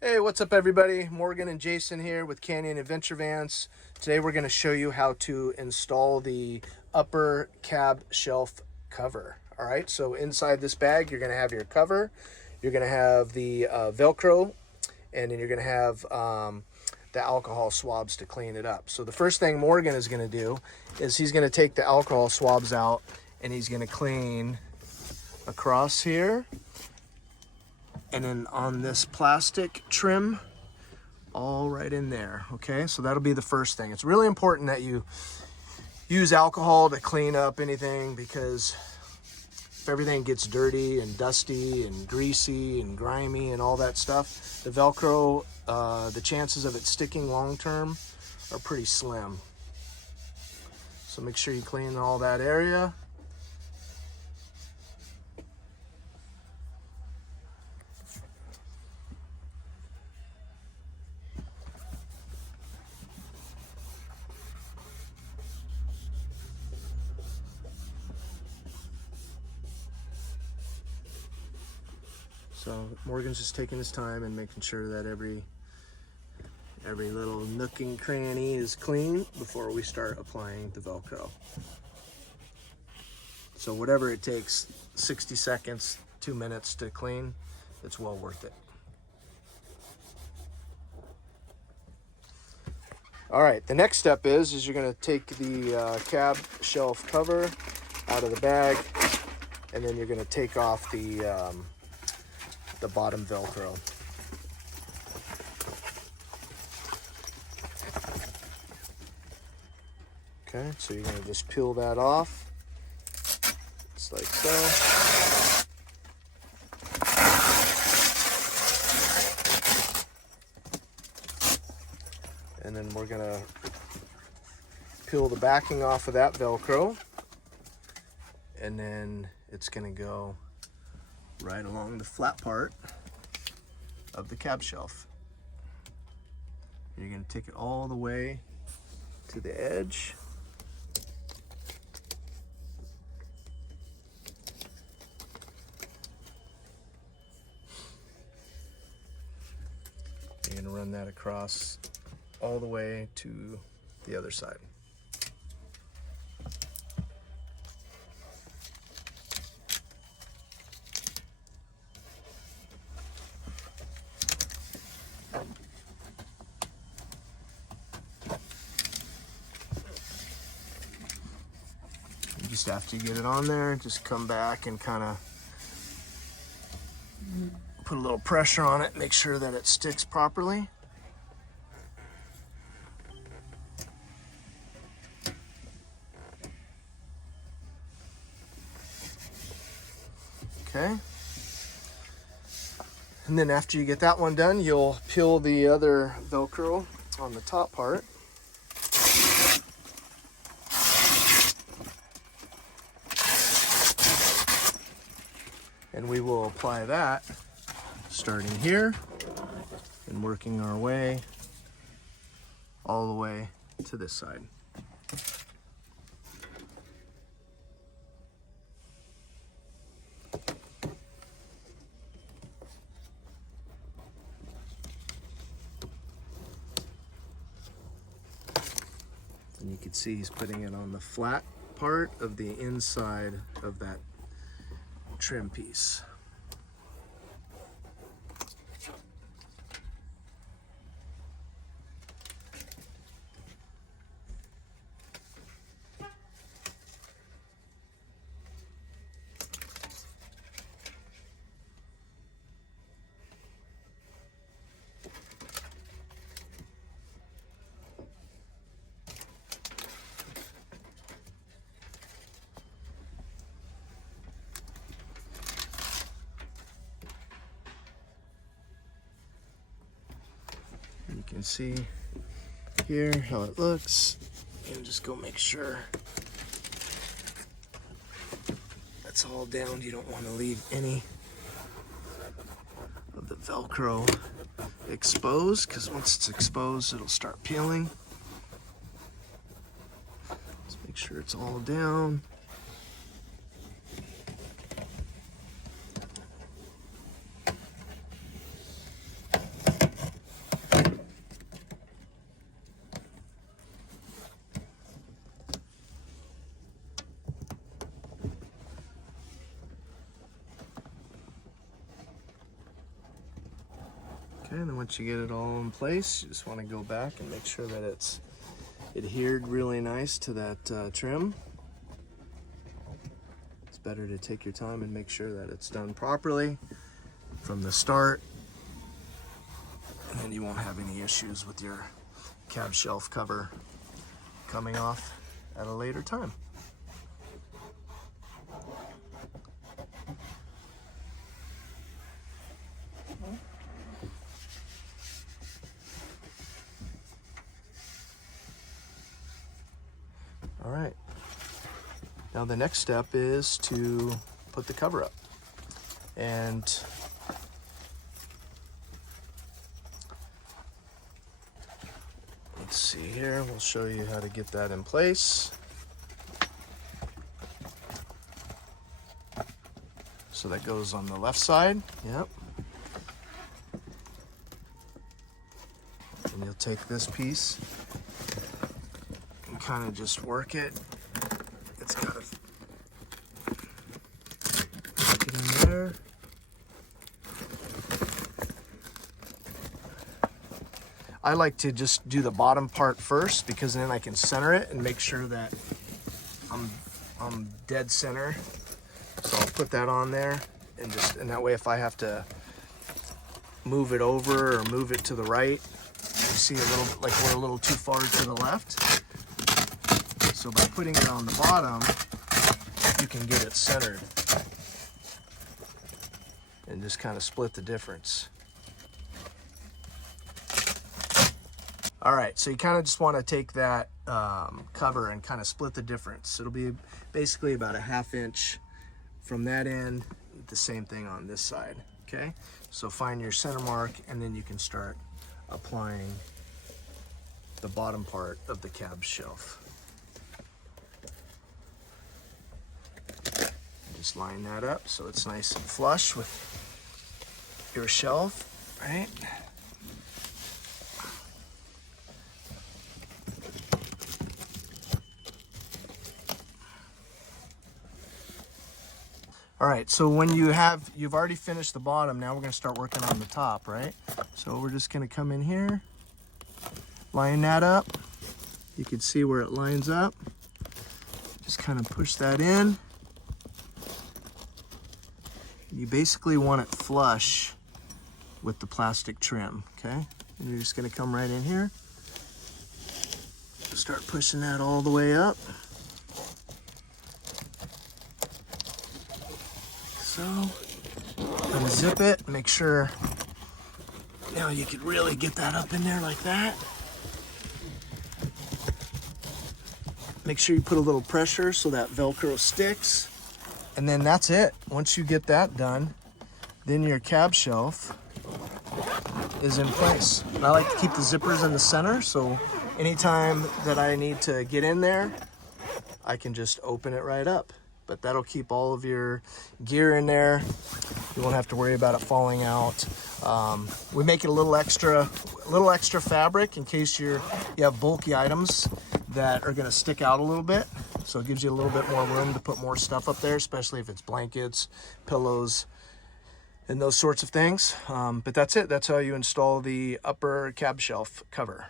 Hey, what's up everybody? Morgan and Jason here with Canyon Adventure Vans. Today we're going to show you how to install the upper cab shelf cover. All right, so inside this bag you're going to have your cover, you're going to have the Velcro, and then you're going to have the alcohol swabs to clean it up. So the first thing Morgan is going to do is he's going to take the alcohol swabs out and he's going to clean across here. And then on this plastic trim, all right in there, okay? So that'll be the first thing. It's really important that you use alcohol to clean up anything, because if everything gets dirty and dusty and greasy and grimy and all that stuff, the Velcro, the chances of it sticking long-term are pretty slim. So make sure you clean all that area. So Morgan's just taking his time and making sure that every little nook and cranny is clean before we start applying the Velcro. So whatever it takes, 60 seconds, 2 minutes to clean, it's well worth it. All right, the next step is you're gonna take the cab shelf cover out of the bag, and then you're gonna take off the bottom Velcro. Okay, so you're gonna just peel that off, just like so. And then we're gonna peel the backing off of that Velcro, and then it's gonna go right along the flat part of the cab shelf. You're gonna take it all the way to the edge. You're gonna run that across all the way to the other side. Just after you get it on there, just come back and kind of put a little pressure on it, make sure that it sticks properly. Okay. And then after you get that one done, you'll peel the other Velcro on the top part. And we will apply that starting here and working our way all the way to this side. And you can see he's putting it on the flat part of the inside of that trim piece. You can see here how it looks, and just go make sure that's all down. You don't want to leave any of the Velcro exposed, because once it's exposed it'll start peeling. Just make sure it's all down. Okay, and then once you get it all in place, you just want to go back and make sure that it's adhered really nice to that trim. It's better to take your time and make sure that it's done properly from the start, and then you won't have any issues with your cab shelf cover coming off at a later time. All right, now the next step is to put the cover up. And let's see here, we'll show you how to get that in place. So that goes on the left side, yep. And you'll take this piece and kind of just work it. It's got to get in there. I like to just do the bottom part first because then I can center it and make sure that I'm dead center. So I'll put that on there, and that way if I have to move it over or move it to the right, you see a little bit like we're a little too far to the left. So by putting it on the bottom, you can get it centered and just kind of split the difference. All right, so you kind of just want to take that cover and kind of split the difference. It'll be basically about a 1/2 inch from that end, the same thing on this side, okay? So find your center mark, and then you can start applying the bottom part of the cab shelf. Just line that up so it's nice and flush with your shelf, right? All right, so when you've already finished the bottom, now we're gonna start working on the top, right? So we're just gonna come in here, line that up. You can see where it lines up. Just kind of push that in. You basically want it flush with the plastic trim, okay? And you're just gonna come right in here, start pushing that all the way up. So, unzip it, make sure, you could really get that up in there like that. Make sure you put a little pressure so that Velcro sticks. And then that's it. Once you get that done, then your cab shelf is in place. And I like to keep the zippers in the center, so anytime that I need to get in there, I can just open it right up. But that'll keep all of your gear in there. You won't have to worry about it falling out. We make it a little extra fabric in case you have bulky items that are gonna stick out a little bit. So it gives you a little bit more room to put more stuff up there, especially if it's blankets, pillows, and those sorts of things. But that's it. That's how you install the upper cab shelf cover.